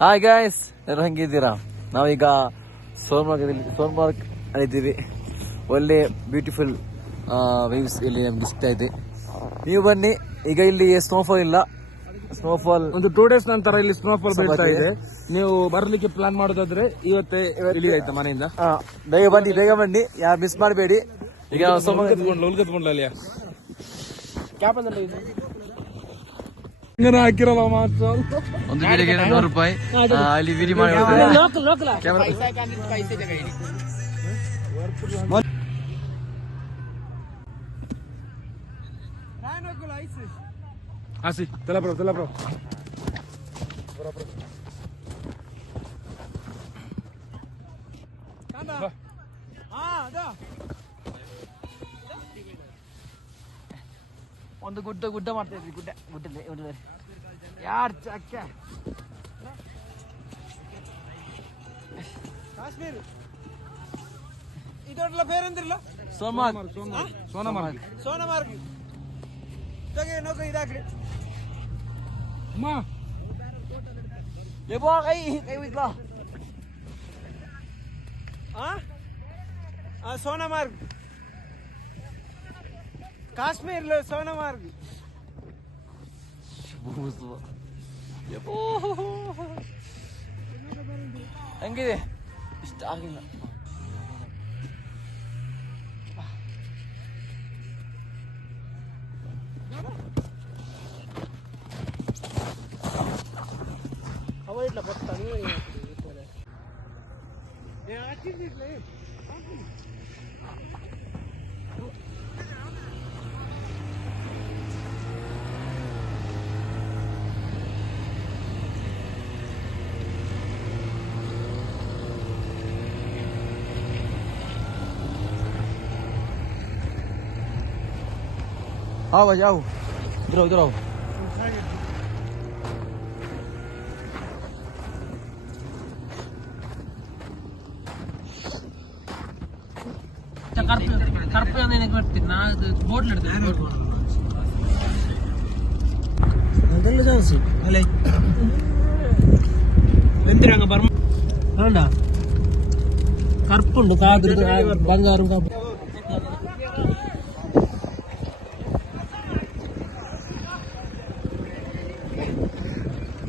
Hi guys ಎಲ್ಲರೂ ಹೆಂಗಿದ್ದೀರಾ? ನಾವೀಗ ಸೋನ್ಮಾರ್ಗದಲ್ಲಿ ಸೋನ್ಮಾರ್ಗ್ ಅಲ್ಲಿದ್ದೀವಿ. ಒಳ್ಳೆ ಬ್ಯೂಟಿಫುಲ್ ವೇವ್ಸ್ ಇಲ್ಲಿ ನಮ್ಗೆ ಇಷ್ಟ ಇದೆ. ನೀವು ಬನ್ನಿ ಈಗ ಇಲ್ಲಿ ಸ್ನೋಫಾಲ್ ಇಲ್ಲ. ಸ್ನೋಫಾಲ್ ಒಂದು ಟೂ ಡೇಸ್ ನಂತರ ಇಲ್ಲಿ ಸ್ನೋಫಾಲ್ ಬರ್ತಾ ಬೀಳ್ತಾ ಇದೆ. ನೀವು ಬರ್ಲಿಕ್ಕೆ ಪ್ಲಾನ್ ಮಾಡೋದಾದ್ರೆ ಇವತ್ತೇ ಇಲ್ಲಿ ಆಯ್ತಾ ಮನೆಯಿಂದ? ಬೇಗ ಬನ್ನಿ ಬೇಗ ಬನ್ನಿ. ಯಾರು ಮಿಸ್ ಮಾಡಬೇಡಿ. ಈಗ ഇങ്ങനെ ആക്കിയുള്ള മാത്രം ഒന്ന് വിലകേന നൂറ് രൂപായി അലി വിരി Ah sí, te la pruebo, te la pruebo. Anda. Ah, da. ಒಂದು ಗುಡ್ಡ ಗುಡ್ಡ ಮಾಡ್ತಾ ಇದ್ವಿ ಗುಡ್ಡ. ಗುಡ್ಡಲ್ಲಿ ಗುಡ್ಡದಲ್ಲಿ. ಯಾರ್ ಚಕ್ಕ ಕಾಶ್ಮೀರ್. ಇದೊಡ್ಲ ಬೇರೆಂದ್ರಿಲ್ಲ? ಸೋಮವಾರ. ಸೋನಮಾರ್ಗ್. ಸೋನಮಾರ್ಗ್. ತೆಗೆ ನೌಕ ಇದಾಕ್ರಿ. ಅಮ್ಮ. ಏ ಬಾ ಕೈ ಕೈ ಬಿಡ್ಲಾ ಆ? ಆ, ಸೋನಮಾರ್ಗ್. ಕಾಶ್ಮೀರ್ ಸೋನಮಾರ್ಗ್ ಹೆಂಗಿದೆ ಇಷ್ಟ ಆಗಿಲ್ಲ ಅವ ಇಡ್ಲ ಬರ್ತಾ आओ भाई आओ इधर इधर आओ கருப்பு கருப்பு வந்து எனக்கு வெட்டு நான் இது போட்டில் எடுத்து போட்டு முதல்ல சான்ஸ் அலை வெந்துறாங்க பர்மா வேண்டா கற்புண்டு பங்காரும் காப்பு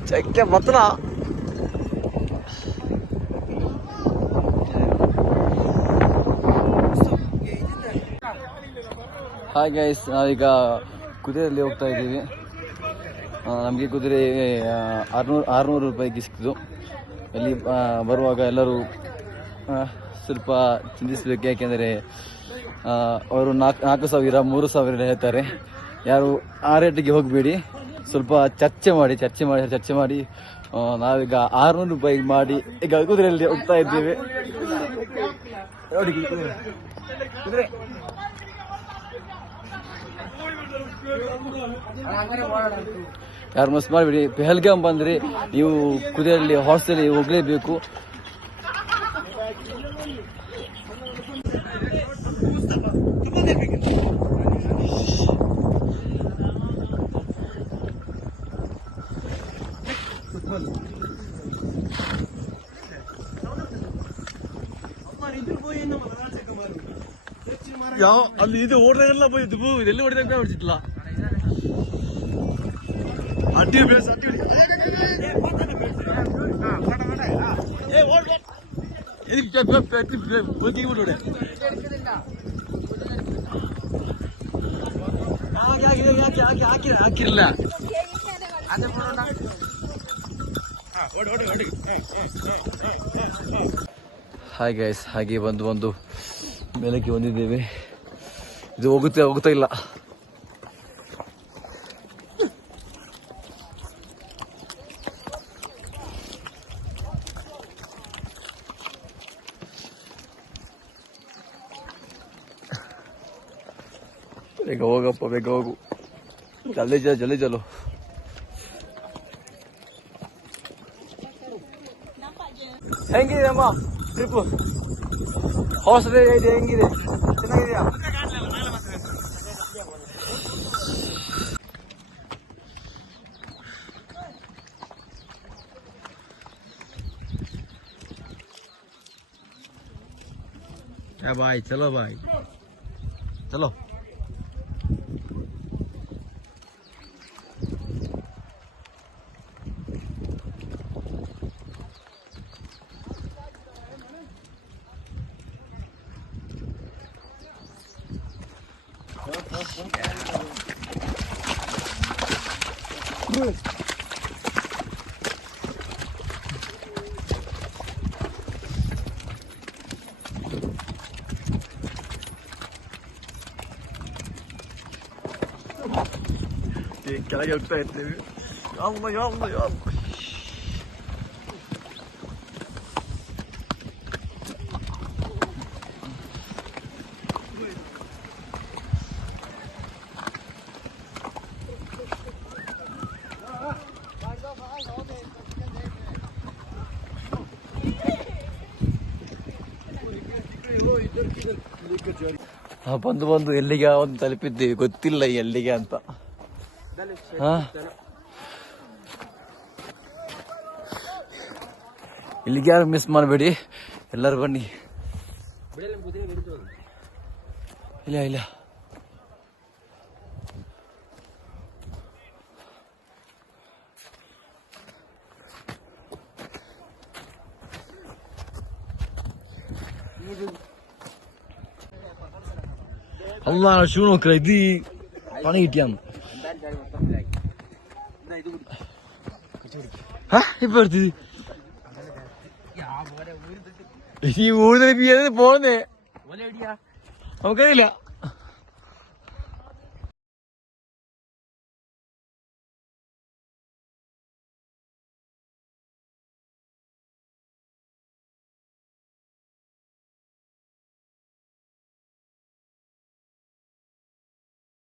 ಚೆಕ್ಕೆ ಮತ್ತನ? ಹಾಯ್ ಗೈಸ್ ನಾವೀಗ ಕುದುರೆಯಲ್ಲಿ ಹೋಗ್ತಾ ಇದ್ದೀವಿ. ನಮಗೆ ಕುದುರೆ ಆರುನೂರು ಆರುನೂರು ರೂಪಾಯಿಗೆ ಸಿಕ್ಕಿತು ಅಲ್ಲಿ ಬರುವಾಗ ಎಲ್ಲರೂ ಸ್ವಲ್ಪ ಚಿಂತಿಸಬೇಕು. ಯಾಕೆಂದರೆ ಅವರು ನಾಲ್ಕು ನಾಲ್ಕು ಸಾವಿರ, ಮೂರು ಸಾವಿರ ಹೇಳ್ತಾರೆ. ಯಾರು ಆ ರೇಟಿಗೆ ಹೋಗಬೇಡಿ. ಸ್ವಲ್ಪ ಚರ್ಚೆ ಮಾಡಿ ಚರ್ಚೆ ಮಾಡಿ ಚರ್ಚೆ ಮಾಡಿ. ನಾವೀಗ ಆರುನೂರು ರೂಪಾಯಿ ಮಾಡಿ, ಈಗ ಕುದುರೆಯಲ್ಲಿ ಹೋಗ್ತಾ ಇದ್ದೇವೆ. ಯಾರು ಮಸ್ ಮಾಡಿಬಿಡಿ. ಪೆಹಲ್ಗಾಮ್ ಬಂದ್ರಿ ನೀವು ಕುದುರೆಯಲ್ಲಿ ಹಾರ್ಸಲ್ಲಿ ಹೋಗಲೇಬೇಕು. ಯಾವ ಅಲ್ಲಿ ಇದು ಓಡ್ದಾಗೆಲ್ಲ ಇದು ಇದೆಲ್ಲಿ ಹೊಡೆದಾಗ ಹೊಡಿಸಿಲ್ಲ ಅಡ್ಡಿ ಬೇಸ್ ಅಡ್ಡಿ ಹಾಕಿರಲ್ಲ ಹಾಯ್ ಗೈಸ್ ಹಾಗೆ ಬಂದು ಬಂದು ಮೇಲಕ್ಕೆ ಬಂದಿದ್ದೇವೆ ಇದು ಹೋಗುತ್ತೆ ಹೋಗ್ತಾ ಇಲ್ಲ ಬೇಗ ಹೋಗಪ್ಪ ಬೇಗ ಹೋಗು ಜಲ್ದಿ ಜಲ್ದಿ ಜಲ್ದಿ ಚಲೋ ಹೆಂಗಿದೆ ಅಮ್ಮ ட்ரிப்பு ஹோஸ்டல் ரைடு எங்கிது என்ன இதுயா ஏ பாய் செலோ பாய் செலோ Goed. Ik krijg ook pet nu. Alle, alle, alle. ಹಾ, ಬಂದು ಬಂದು ಎಲ್ಲಿಗೆ ಒಂದು ತಲುಪಿದ್ದೀವಿ. ಗೊತ್ತಿಲ್ಲ ಎಲ್ಲಿಗೆ ಅಂತ. ಇಲ್ಲಿಗೆ ಯಾರು ಮಿಸ್ ಮಾಡಬೇಡಿ? ಎಲ್ಲರೂ ಬನ್ನಿ. ಇಲ್ಲ ಇಲ್ಲ. അല്ല ഷൂ നോക്ക ഇത് പണി കിട്ടിയാന്ന് ഇപ്പൊ എടുത്തത് ഈ ഊടുതൽ പോന്നേ നമുക്കറിയില്ല.